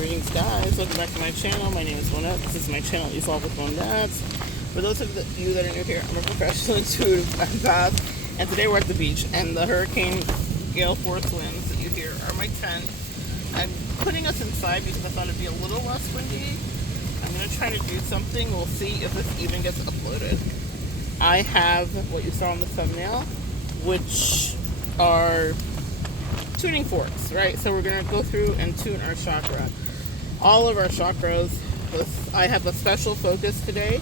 Greetings, guys. Welcome back to my channel. My name is Monette. This is my channel, Evolve with Monette. For those of you that are new here, I'm a professional intuitive empath, and today we're at the beach, and the hurricane gale force winds that you hear are my tent. I'm putting us inside because I thought it'd be a little less windy. I'm going to try to do something. We'll see if this even gets uploaded. I have what you saw on the thumbnail, which are tuning forks, right? So we're going to go through and tune our chakra. All of our chakras. I have a special focus today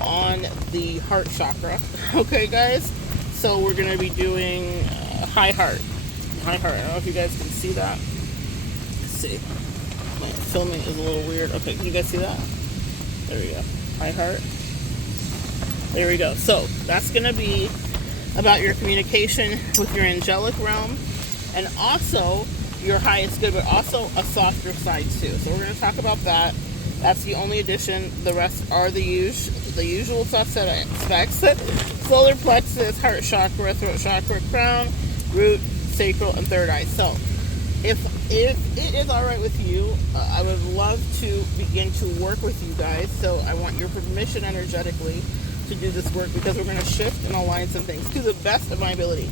on the heart chakra. Okay, guys? So we're going to be doing high heart. High heart. I don't know if you guys can see that. Let's see. My filming is a little weird. Okay, can you guys see that? There we go. High heart. There we go. So that's going to be about your communication with your angelic realm, and also your highest good, but also a softer side too. So we're going to talk about that. That's the only addition. The rest are the usual suspects. Solar plexus, heart chakra, throat chakra, crown, root, sacral, and third eye. So if it is all right with you, I would love to begin to work with you guys. So I want your permission energetically to do this work, because we're going to shift and align some things to the best of my ability.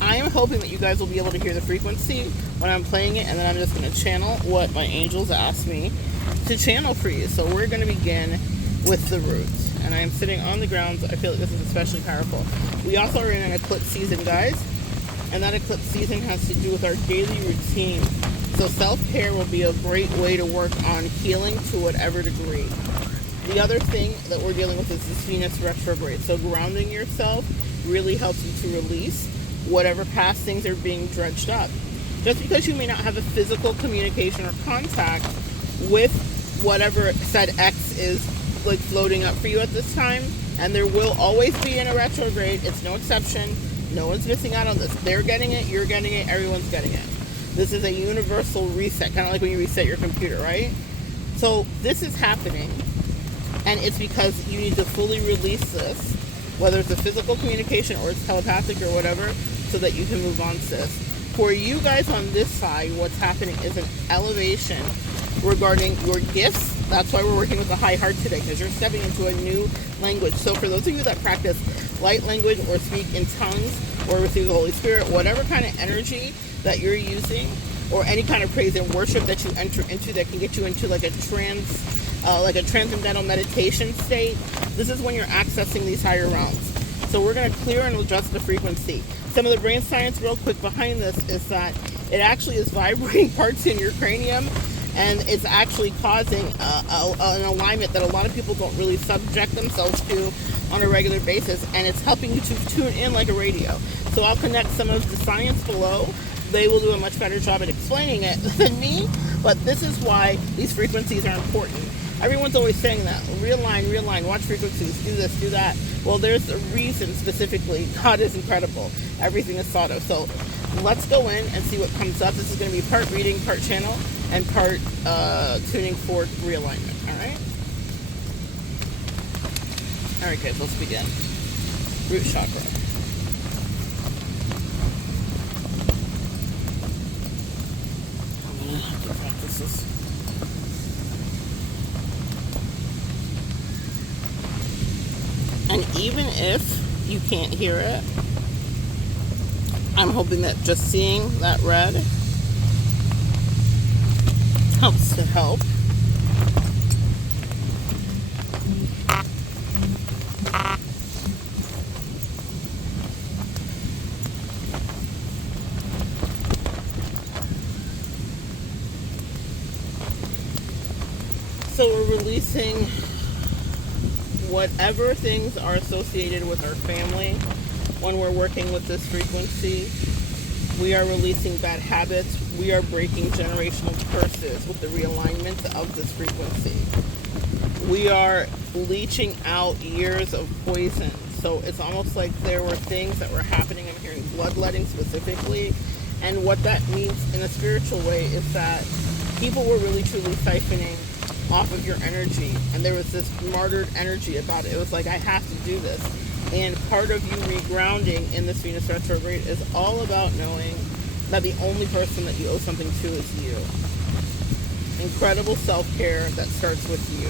I am hoping that you guys will be able to hear the frequency when I'm playing it, and then I'm just going to channel what my angels asked me to channel for you. So we're going to begin with the roots, and I am sitting on the grounds. I feel like this is especially powerful. We also are in an eclipse season, guys, and that eclipse season has to do with our daily routine. So self-care will be a great way to work on healing to whatever degree. The other thing that we're dealing with is this Venus Retrograde. So grounding yourself really helps you to release whatever past things are being dredged up. Just because you may not have a physical communication or contact with whatever said X is like floating up for you at this time, and there will always be in a retrograde, it's no exception. No one's missing out on this. They're getting it, you're getting it, everyone's getting it. This is a universal reset, kind of like when you reset your computer, right? So this is happening, and it's because you need to fully release this, whether it's a physical communication or it's telepathic or whatever, so that you can move on, sis. For you guys on this side, what's happening is an elevation regarding your gifts. That's why we're working with the high heart today, because you're stepping into a new language. So for those of you that practice light language or speak in tongues or receive the Holy Spirit, whatever kind of energy that you're using, or any kind of praise and worship that you enter into that can get you into like a transcendental meditation state, this is when you're accessing these higher realms. So we're going to clear and adjust the frequency. Some of the brain science real quick behind this is that it actually is vibrating parts in your cranium, and it's actually causing an alignment that a lot of people don't really subject themselves to on a regular basis, and it's helping you to tune in like a radio. So I'll connect some of the science below. They will do a much better job at explaining it than me, but this is why these frequencies are important. Everyone's always saying that, realign, watch frequencies, do this, do that. Well, there's a reason specifically. God is incredible. Everything is thought of. So let's go in and see what comes up. This is going to be part reading, part channel, and part tuning fork realignment. All right? All right, guys, let's begin. Root chakra. I'm going to have to practice this. And even if you can't hear it, I'm hoping that just seeing that red helps to help. So we're releasing whatever things are associated with our family when we're working with this frequency. We are releasing bad habits. We are breaking generational curses with the realignment of this frequency. We are leaching out years of poison. So it's almost like there were things that were happening. I'm hearing bloodletting specifically. And what that means in a spiritual way is that people were really truly siphoning off of your energy, and there was this martyred energy about it. It was like, I have to do this. And part of you regrounding in this Venus retrograde is all about knowing that the only person that you owe something to is you. incredible self-care that starts with you,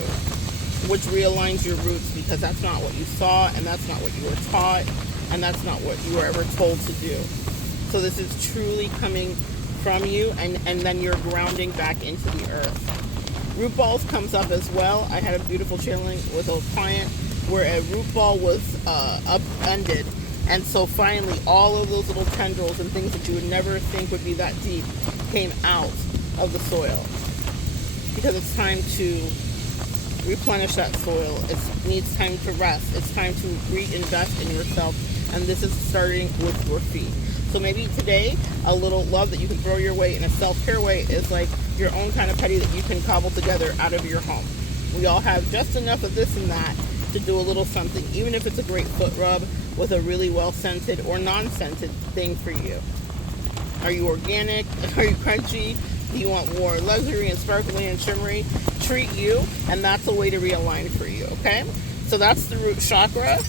which realigns your roots, because that's not what you saw, and that's not what you were taught, and that's not what you were ever told to do. So this is truly coming from you, and then you're grounding back into the earth. Root balls comes up as well. I had a beautiful channeling with a client where a root ball was upended, and so finally all of those little tendrils and things that you would never think would be that deep came out of the soil, because it's time to replenish that soil. It needs time to rest. It's time to reinvest in yourself, and this is starting with your feet. So maybe today, a little love that you can throw your way in a self-care way is like your own kind of petty that you can cobble together out of your home. We all have just enough of this and that to do a little something, even if it's a great foot rub with a really well-scented or non-scented thing for you. Are you organic? Are you crunchy? Do you want more luxury and sparkly and shimmery? Treat you, and that's a way to realign for you, okay? So that's the root chakra,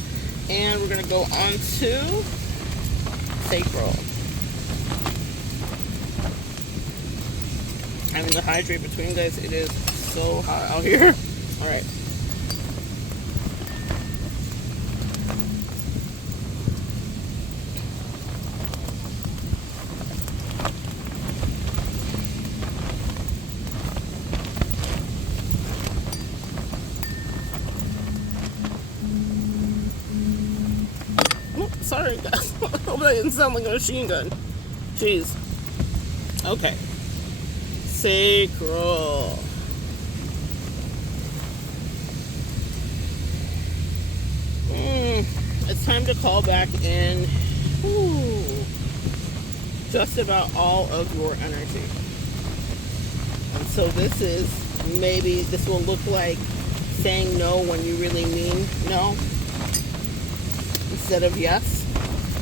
and we're going to go on to sacral. I'm in the hydrate between, guys. It is so hot out here. All right. Sorry, guys. Hope that didn't sound like a machine gun. Jeez. Okay. Sacral. It's time to call back in just about all of your energy. And so this will look like saying no when you really mean no instead of yes.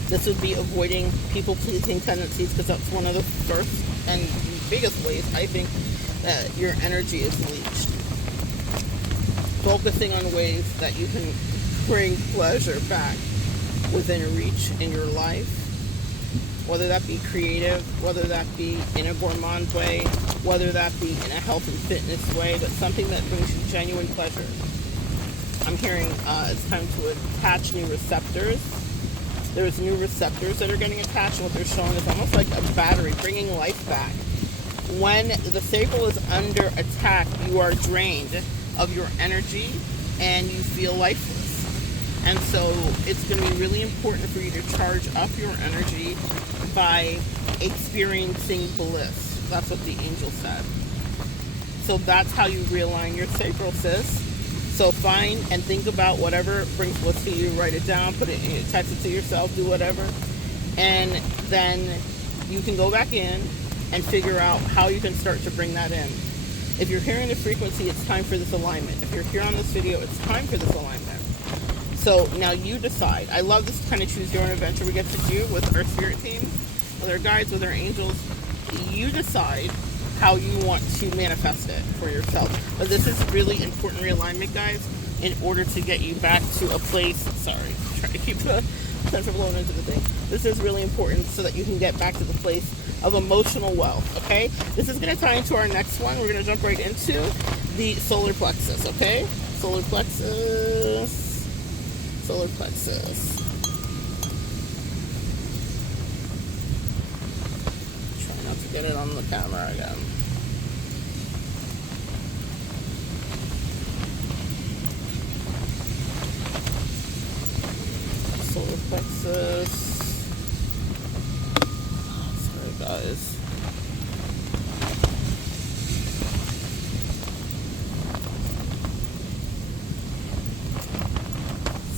This would be avoiding people-pleasing tendencies, because that's one of the first and biggest ways I think that your energy is leached. Focusing on ways that you can bring pleasure back within reach in your life, whether that be creative, whether that be in a gourmand way, whether that be in a health and fitness way, but something that brings you genuine pleasure. I'm hearing it's time to attach new receptors. There's new receptors that are getting attached, and what they're showing is almost like a battery, bringing life back. When the sacral is under attack, you are drained of your energy and you feel lifeless. And so it's going to be really important for you to charge up your energy by experiencing bliss. That's what the angel said. So that's how you realign your sacral, sis. So find and think about whatever brings bliss to you. Write it down, put it in, text it to yourself, do whatever. And then you can go back in and figure out how you can start to bring that in. If you're hearing the frequency, it's time for this alignment. If you're here on this video, it's time for this alignment. So now you decide. I love this kind of choose your own adventure we get to do with our spirit team, with our guides, with our angels. You decide how you want to manifest it for yourself. But this is really important realignment, guys, in order to get you back to a place. Sorry, try to keep the sense of blowing into the thing. This is really important so that you can get back to the place of emotional wealth, okay? This is going to tie into our next one. We're going to jump right into the solar plexus, okay? Solar plexus. Solar plexus. Try not to get it on the camera again. Solar plexus. Sorry, guys.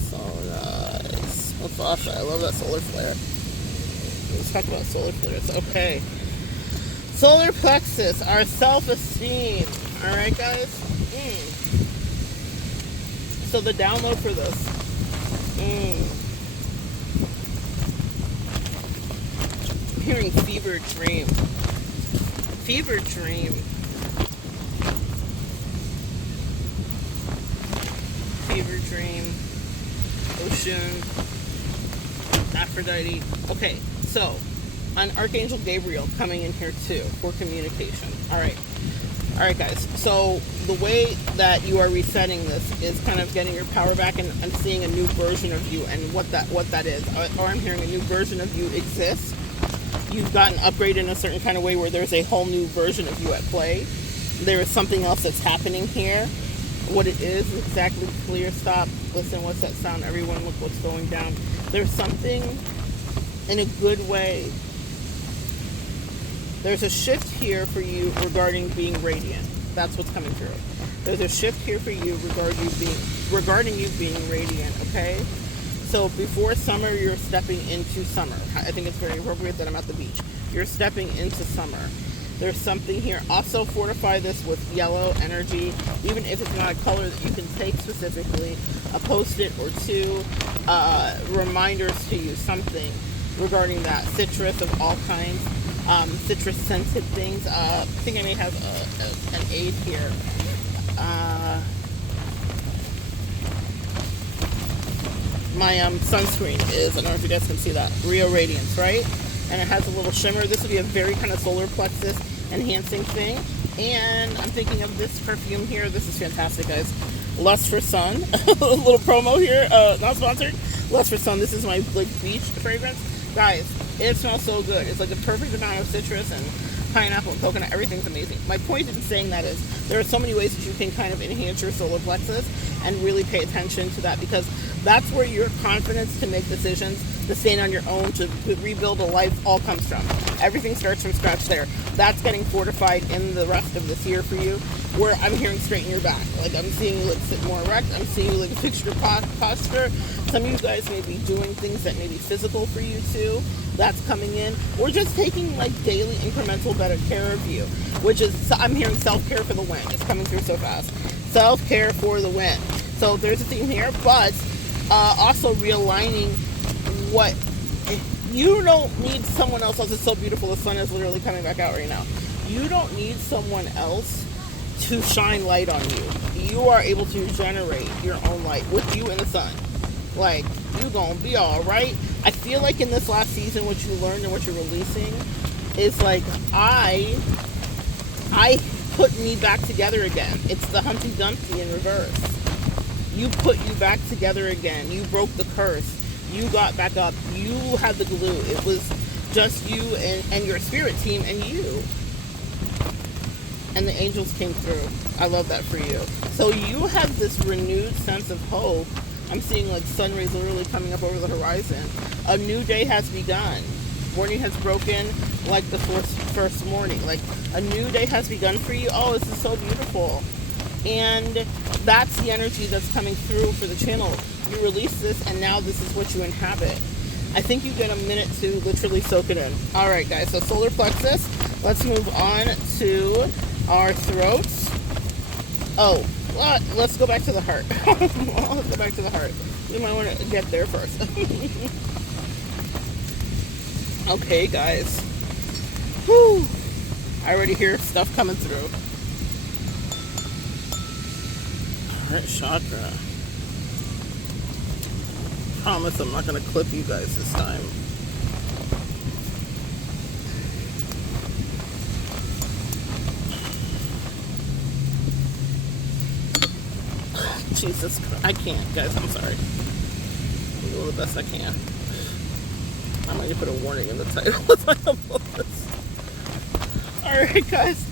So nice. Oh gosh, I love that solar flare. Let's talk about solar flares. Okay. Solar plexus, our self-esteem. Alright, guys? So the download for this. I'm hearing fever dream. Fever dream. Fever dream. Ocean. Aphrodite. Okay, so on Archangel Gabriel coming in here too for communication. All right. All right, guys. So the way that you are resetting this is kind of getting your power back and seeing a new version of you and what that is. Or I'm hearing a new version of you exists. You've gotten upgraded in a certain kind of way where there's a whole new version of you at play. There is something else that's happening here. What it is exactly clear. Stop. Listen, what's that sound? Everyone, look what's going down. There's something in a good way. There's a shift here for you regarding being radiant. That's what's coming through. There's a shift here for you regarding you being radiant, okay? So before summer, you're stepping into summer. I think it's very appropriate that I'm at the beach. You're stepping into summer. There's something here. Also fortify this with yellow energy, even if it's not a color that you can take specifically, a post-it or two, reminders to you, something regarding that. Citrus of all kinds, citrus scented things. I think I may have an aid here. My sunscreen is, I don't know if you guys can see that, Rio Radiance, right? And it has a little shimmer. This would be a very kind of solar plexus enhancing thing. And I'm thinking of this perfume here. This is fantastic, guys. Lust for Sun. A little promo here, not sponsored. Lust for Sun. This is my like beach fragrance. Guys, it smells so good. It's like the perfect amount of citrus and pineapple and coconut. Everything's amazing. My point in saying that is there are so many ways that you can kind of enhance your solar plexus and really pay attention to that, because that's where your confidence to make decisions, to stand on your own, to rebuild a life all comes from. Everything starts from scratch there. That's getting fortified in the rest of this year for you, where I'm hearing straighten your back. Like I'm seeing you like sit more erect. I'm seeing you like fix your posture. Some of you guys may be doing things that may be physical for you too. That's coming in. Or just taking like daily incremental better care of you, which is, I'm hearing self-care for the win. It's coming through so fast. Self-care for the win. So there's a theme here, but also realigning what you don't need someone else. It's so beautiful. The sun is literally coming back out right now. You don't need someone else to shine light on you. You are able to generate your own light with you and the sun. Like, you gonna be all right. I feel like in this last season, what you learned and what you're releasing is like, I put me back together again. It's the Humpty Dumpty in reverse. You put you back together again. You broke the curse. You got back up. You had the glue. It was just you and your spirit team and you. And the angels came through. I love that for you. So you have this renewed sense of hope. I'm seeing like sun rays literally coming up over the horizon. A new day has begun. Morning has broken like the first morning. Like a new day has begun for you. Oh, this is so beautiful. And that's the energy that's coming through for the channel. You release this and now this is what you inhabit. I think you get a minute to literally soak it in. All right, guys, so solar plexus. Let's move on to our throats. Oh, well, let's go back to the heart. Let's go back to the heart. We might want to get there first. Okay, guys. Whew. I already hear stuff coming through. Heart chakra. Promise I'm not going to clip you guys this time. Jesus Christ. I can't, guys. I'm sorry. I'll do the best I can. I might need to put a warning in the title if I upload this. Alright, guys.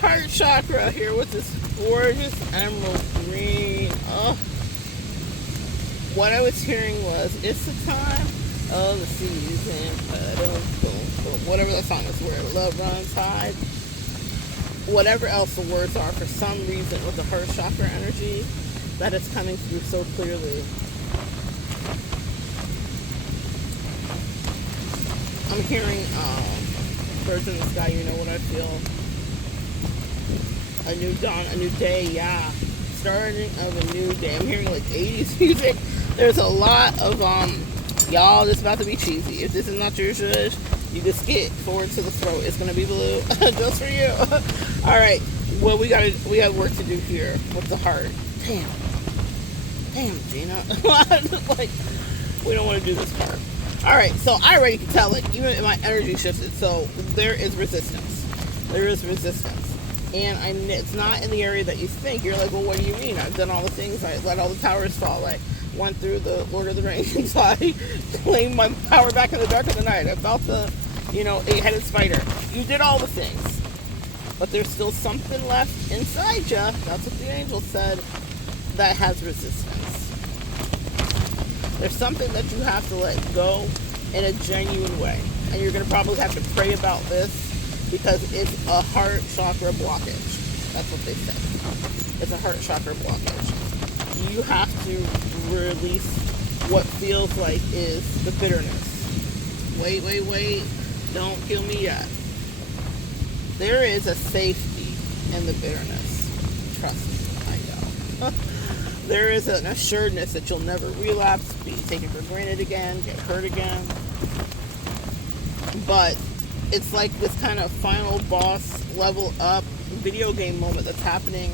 Heart chakra here with this gorgeous emerald green. Oh. What I was hearing was, it's the time of the season. Whatever that song is, where love runs high. Whatever else the words are, for some reason, with the heart chakra energy, that is coming through so clearly. I'm hearing birds in the sky, you know what I feel. A new dawn, a new day, yeah. Starting of a new day. I'm hearing like 80s music. There's a lot of, y'all, this is about to be cheesy. If this is not your zhuzh, you can skip forward to the throat. It's going to be blue just for you. All right. Well, we got work to do here with the heart. Damn, Gina. Like, we don't want to do this part. All right. So I already can tell it. Even my energy shifted. So there is resistance. There is resistance. And it's not in the area that you think. You're like, well, what do you mean? I've done all the things. I let all the towers fall. I went through the Lord of the Rings. I claimed my power back in the dark of the night. I felt the, 8-headed spider. You did all the things. But there's still something left inside you. That's what the angel said. That has resistance. There's something that you have to let go in a genuine way. And you're going to probably have to pray about this because it's a heart chakra blockage. That's what they said. It's a heart chakra blockage. You have to release what feels like is the bitterness. Wait. Don't kill me yet. There is a safety in the bitterness. Trust me, I know. There is an assuredness that you'll never relapse, be taken for granted again, get hurt again. But it's like this kind of final boss level up video game moment that's happening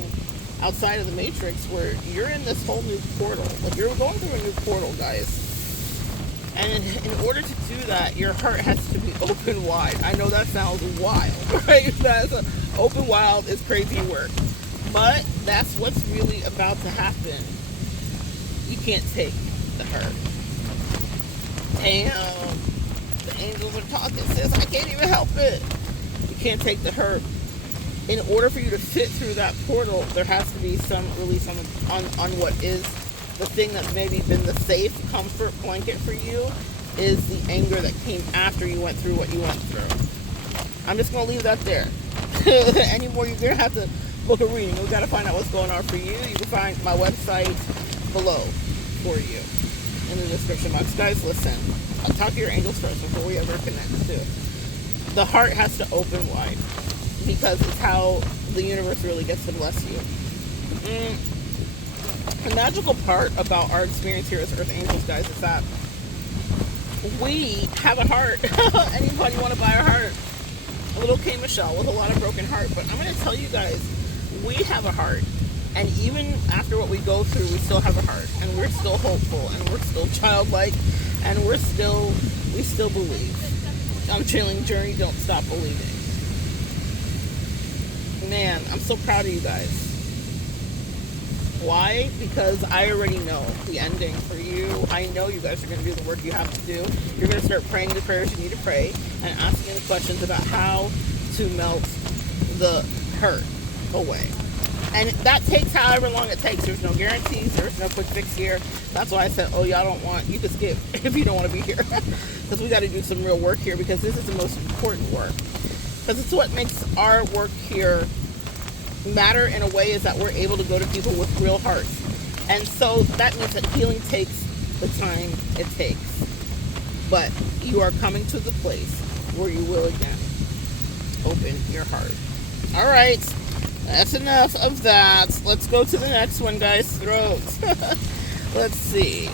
outside of the Matrix where you're in this whole new portal. Like, you're going through a new portal, guys. And in order to do that, your heart has to be open wide. I know that sounds wild, right? Open wild is crazy work. But that's what's really about to happen. You can't take the hurt. Damn. The angels are talking, sis. I can't even help it. You can't take the hurt. In order for you to fit through that portal, there has to be some release on what is the thing that's maybe been the safe comfort blanket for you, is the anger that came after you went through what you went through. I'm just going to leave that there. Anymore, you're going to have to book a reading. We've got to find out what's going on for you. You can find my website below for you in the description box. Guys, listen. I'll talk to your angels first before we ever connect to. The heart has to open wide because it's how the universe really gets to bless you. The magical part about our experience here as Earth Angels, guys, is that we have a heart. Anybody want to buy a heart? A little K Michelle with a lot of broken heart. But I'm going to tell you guys, we have a heart. And even after what we go through, we still have a heart. And we're still hopeful. And we're still childlike. And we still believe. On Trailing Journey, don't stop believing. Man, I'm so proud of you guys. Why? Because I already know the ending for you. I know you guys are going to do the work you have to do. You're going to start praying the prayers you need to pray and asking the questions about how to melt the hurt away. And that takes however long it takes. There's no guarantees. There's no quick fix here. That's why I said, you can skip if you don't want to be here. Because we got to do some real work here, because this is the most important work. Because it's what makes our work here matter in a way, is that we're able to go to people with real hearts. And so that means that healing takes the time it takes. But you are coming to the place where you will again open your heart. All right. That's enough of that. Let's go to the next one, guys. Throat. Let's see.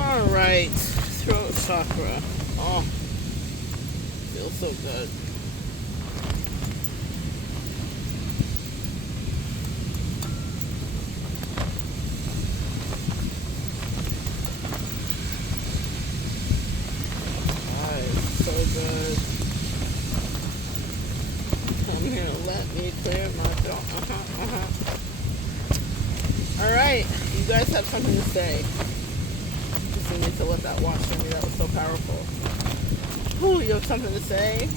Alright, throat chakra. Oh, feels so good. So good. Come here, let me clear my throat. Alright, you guys have something to say. Just need to let that wash through me. That was so powerful. Ooh, you have something to say?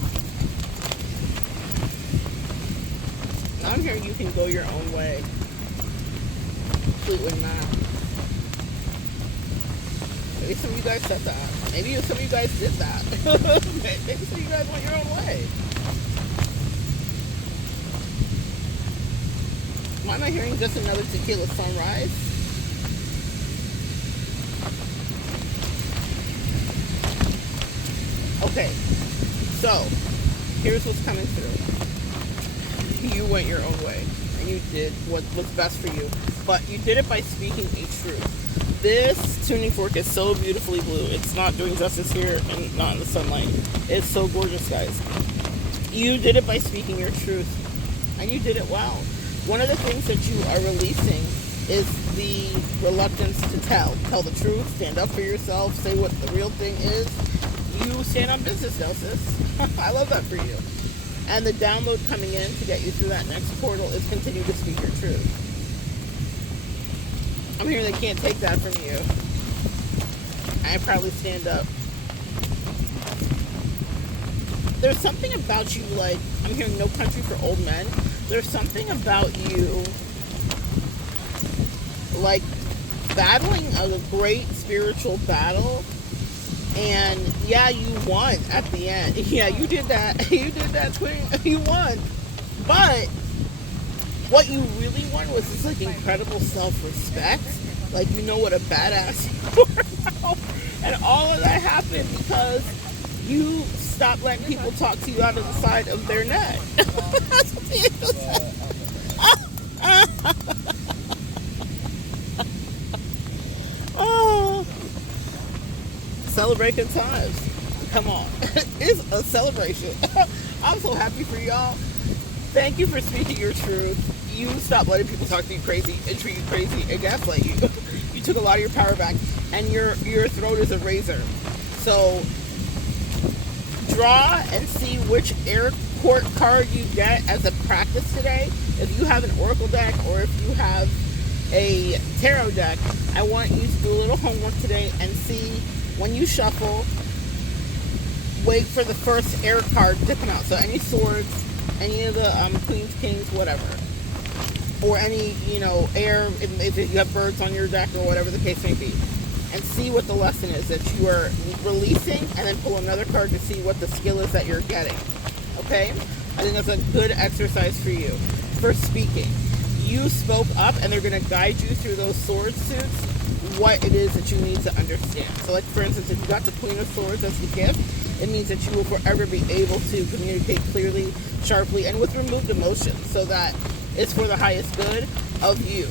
I'm hearing you can go your own way. Fleetwood Mac. Maybe some of you guys said that. Maybe some of you guys did that. Maybe some of you guys went your own way. Why am I hearing just another tequila sunrise? Okay, so here's what's coming through. you went your own way and you did what was best for you, but you did it by speaking a truth. This tuning fork is so beautifully blue. It's not doing justice here and not in the sunlight. It's so gorgeous, guys. You did it by speaking your truth, and you did it well. One of the things that you are releasing is the reluctance to tell the truth, stand up for yourself, say what the real thing is. You stand on business now, sis. I love that for you. And the download coming in to get you through that next portal is continue to speak your truth. I'm hearing they can't take that from you. I probably stand up. There's something about you, like, I'm hearing no country for old men. There's something about you, like, battling a great spiritual battle. And yeah, you won at the end. Yeah, you did that. You did that twin. You won. But what you really won was this, like, incredible self-respect. Like, you know what a badass you are now. And all of that happened because you stopped letting people talk to you out of the side of their neck. That's what the angel said. Oh. Celebrate good times. Come on. It's a celebration. I'm so happy for y'all. Thank you for speaking your truth. You stopped letting people talk to you crazy and treat you crazy and gaslight you. You took a lot of your power back, and your throat is a razor. So draw and see which air court card you get as a practice today. If you have an oracle deck or if you have a tarot deck, I want you to do a little homework today and see when you shuffle, wait for the first air card to come out. So any swords, any of the queens, kings, whatever. Or any, air, if you have birds on your deck or whatever the case may be. And see what the lesson is that you are releasing, and then pull another card to see what the skill is that you're getting. Okay? I think that's a good exercise for you. For speaking. You spoke up, and they're going to guide you through those sword suits, what it is that you need to understand. So, like, for instance, if you got the Queen of Swords as the gift, it means that you will forever be able to communicate clearly, sharply, and with removed emotion, so that it's for the highest good of you.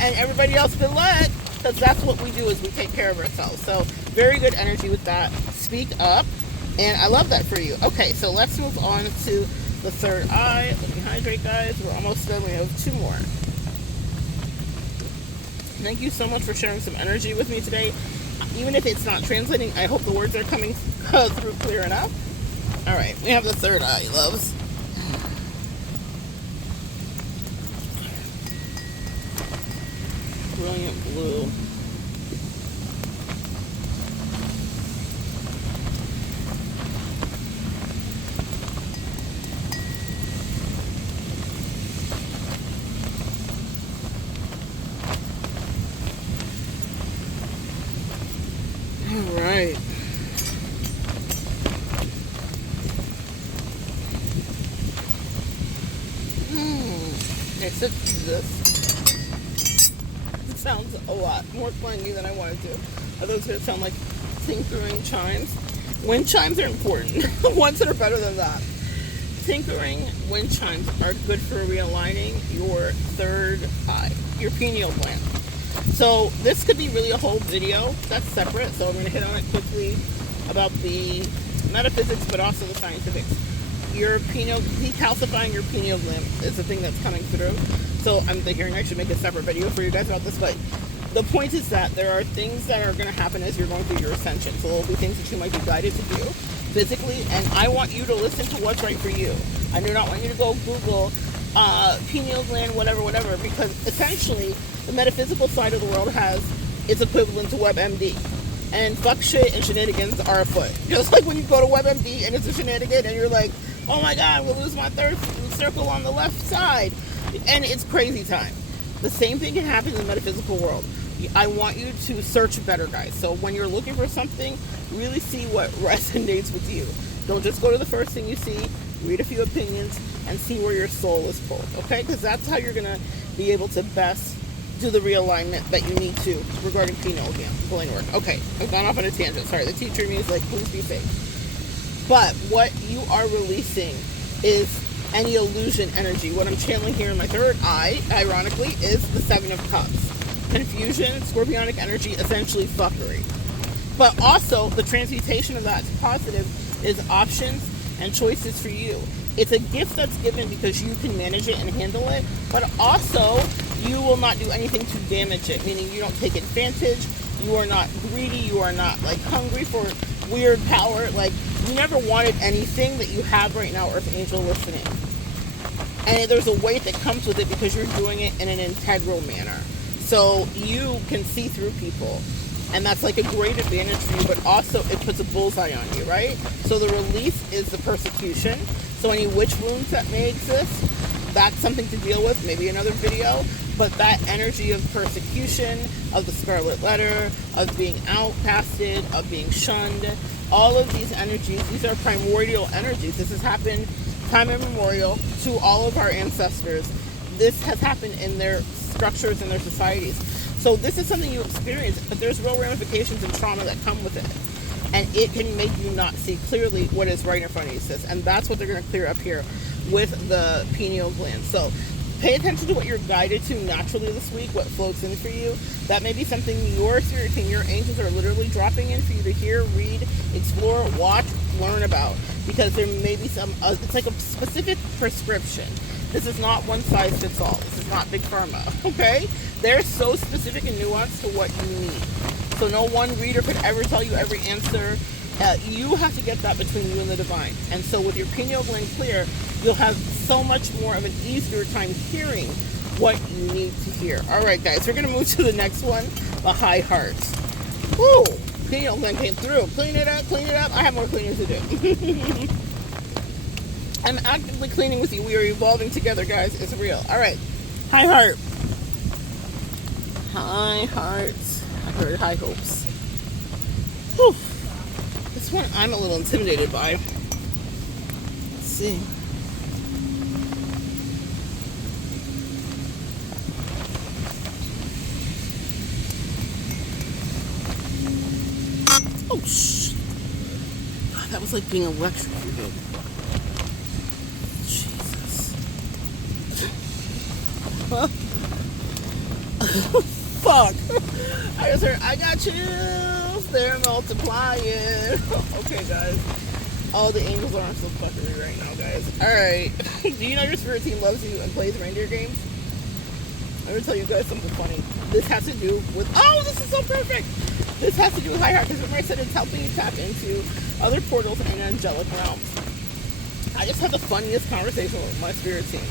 And everybody else can let, because that's what we do, is we take care of ourselves. So, very good energy with that. Speak up, and I love that for you. Okay, so let's move on to the third eye. Let me hydrate, guys. We're almost done. We have 2 more. Thank you so much for sharing some energy with me today. Even if it's not translating, I hope the words are coming through clear enough. All right, we have the third eye, loves. Brilliant blue. All right. Okay, so this sounds a lot more clangy than I wanted to. Are those going to sound like tinkering chimes? Wind chimes are important. Ones that are better than that. Tinkering wind chimes are good for realigning your third eye, your pineal gland. So this could be really a whole video that's separate. So I'm going to hit on it quickly about the metaphysics, but also the scientifics. Your pineal, decalcifying your pineal gland is the thing that's coming through. So I'm hearing I should make a separate video for you guys about this, but the point is that there are things that are going to happen as you're going through your ascension. So there will be things that you might be guided to do physically, and I want you to listen to what's right for you. I do not want you to go Google pineal gland, whatever, because essentially the metaphysical side of the world has its equivalent to WebMD. And fuck shit and shenanigans are afoot. Just like when you go to WebMD and it's a shenanigan and you're like, oh my god, we'll lose my third circle on the left side. And it's crazy time. The same thing can happen in the metaphysical world. I want you to search better, guys. So when you're looking for something, really see what resonates with you. Don't just go to the first thing you see. Read a few opinions and see where your soul is pulled, okay? Because that's how you're going to be able to best do the realignment that you need to regarding pineal gland work. Okay, I've gone off on a tangent. Sorry, the teacher in me is like, please be safe. But what you are releasing is any illusion energy. What I'm channeling here in my third eye, ironically, is the Seven of Cups. Confusion, scorpionic energy, essentially fuckery. But also, the transmutation of that to positive is options and choices for you. It's a gift that's given because you can manage it and handle it, but also you will not do anything to damage it, meaning you don't take advantage, you are not greedy, you are not like hungry for weird power, like you never wanted anything that you have right now, Earth Angel listening. And there's a weight that comes with it because you're doing it in an integral manner. So you can see through people. And that's like a great advantage for you, but also it puts a bullseye on you, right? So the release is the persecution. So any witch wounds that may exist, that's something to deal with, maybe another video. But that energy of persecution, of the scarlet letter, of being outcasted, of being shunned, all of these energies, these are primordial energies. This has happened time immemorial to all of our ancestors. This has happened in their structures and their societies. So this is something you experience, but there's real ramifications and trauma that come with it. And it can make you not see clearly what is right in front of you, sis. And that's what they're going to clear up here with the pineal gland. So pay attention to what you're guided to naturally this week, what floats in for you. That may be something your spirit team, your angels are literally dropping in for you to hear, read, explore, watch, learn about. Because there may be some, it's like a specific prescription. This is not one size fits all. This is not big pharma, okay? They're so specific and nuanced to what you need. So no one reader could ever tell you every answer. You have to get that between you and the divine. And so with your pineal gland clear, you'll have so much more of an easier time hearing what you need to hear. All right, guys, we're going to move to the next one, the high heart. Woo! Pineal gland came through. Clean it up, clean it up. I have more cleaning to do. I'm actively cleaning with you. We are evolving together, guys. It's real. All right. High heart. High hearts. I heard high hopes. Whew. This one I'm a little intimidated by. Let's see. Oh, shh. God, that was like being electrocuted. Fuck. I just heard, I got chills. They're multiplying. Okay, guys. All the angels are so fucking me right now, guys. Alright. Do you know your spirit team loves you and plays reindeer games? I'm going to tell you guys something funny. This has to do with... Oh, this is so perfect. This has to do with high heart. Because remember I said it's helping you tap into other portals and angelic realms. I just had the funniest conversation with my spirit team.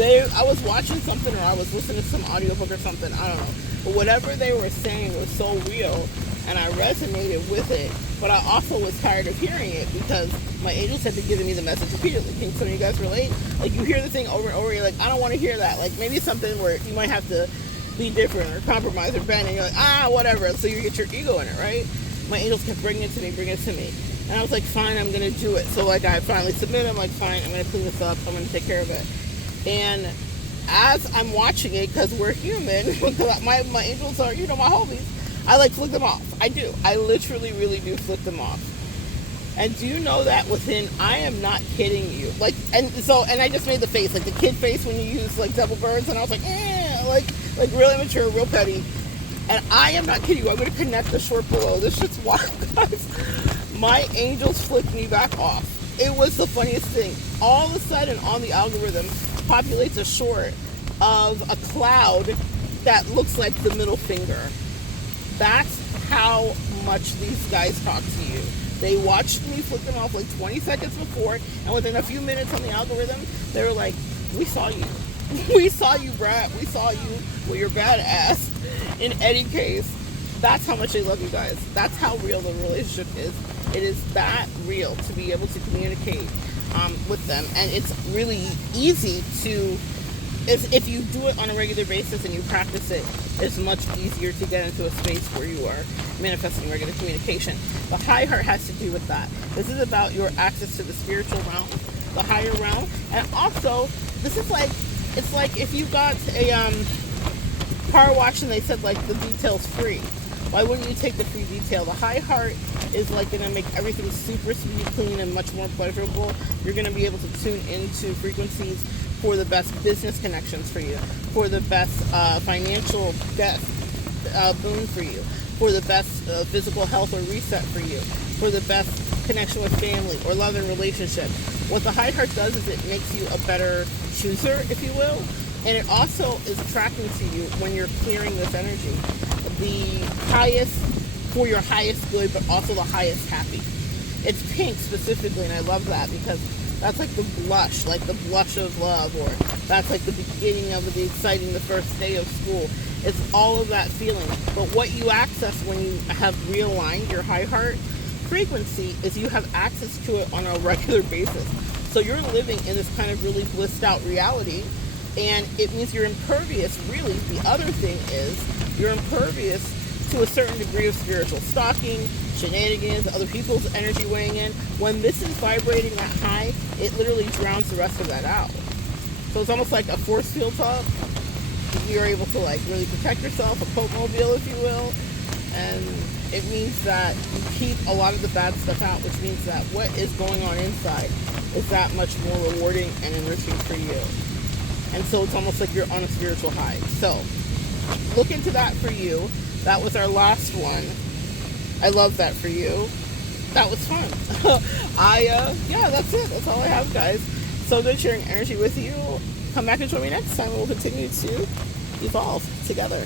I was watching something or I was listening to some audiobook or something, I don't know. But whatever they were saying was so real and I resonated with it. But I also was tired of hearing it because my angels had to give me the message repeatedly. Can some of you guys relate? Like you hear the thing over and over, you're like, I don't want to hear that. Like maybe something where you might have to be different or compromise or bend and you're like, whatever. So you get your ego in it, right? My angels kept bringing it to me. And I was like, fine, I'm going to do it. So like I finally submitted, I'm like, fine, I'm going to clean this up. I'm going to take care of it. And as I'm watching it, because we're human, because my angels are, my homies, I like flick them off. I do. I literally really do flick them off. And do you know that I am not kidding you. Like, and I just made the face, like the kid face when you use like double birds, and I was like, like real immature, real petty. And I am not kidding you. I'm going to connect the short below. This shit's wild, guys. My angels flicked me back off. It was the funniest thing. All of a sudden on the algorithm populates a short of a cloud that looks like the middle finger. That's how much these guys talk to you. They watched me flick them off like 20 seconds before, and within a few minutes on the algorithm, they were like, we saw you. We saw you, Brad. We saw you. Well, you're badass. In any case, that's how much they love you guys. That's how real the relationship is. It is that real to be able to communicate with them. And it's really easy to, if you do it on a regular basis and you practice it, it's much easier to get into a space where you are manifesting regular communication. The high heart has to do with that. This is about your access to the spiritual realm, the higher realm. And also, this is like, it's like if you got a car wash and they said like the detail's free. Why wouldn't you take the free detail? The high heart is like going to make everything super sweet, clean, and much more pleasurable. You're going to be able to tune into frequencies for the best business connections for you, for the best financial boon for you, for the best physical health or reset for you, for the best connection with family or love and relationship. What the high heart does is it makes you a better chooser, if you will, and it also is attracting to you when you're clearing this energy. The highest, for your highest good, but also the highest happy. It's pink specifically, and I love that because that's like the blush of love, or that's like the beginning of the exciting, the first day of school. It's all of that feeling. But what you access when you have realigned your high heart frequency is you have access to it on a regular basis. So you're living in this kind of really blissed out reality, and it means you're impervious. Really, the other thing is you're impervious to a certain degree of spiritual stalking, shenanigans, other people's energy weighing in. When this is vibrating that high, it literally drowns the rest of that out. So it's almost like a force field top. You're able to like really protect yourself, a Pope-mobile, if you will, and it means that you keep a lot of the bad stuff out, which means that what is going on inside is that much more rewarding and enriching for you. And so it's almost like you're on a spiritual high. So look into that for you. That was our last one. I love that for you. That was fun. Yeah, that's it. That's all I have, guys. So good sharing energy with you. Come back and join me next time. We'll continue to evolve together.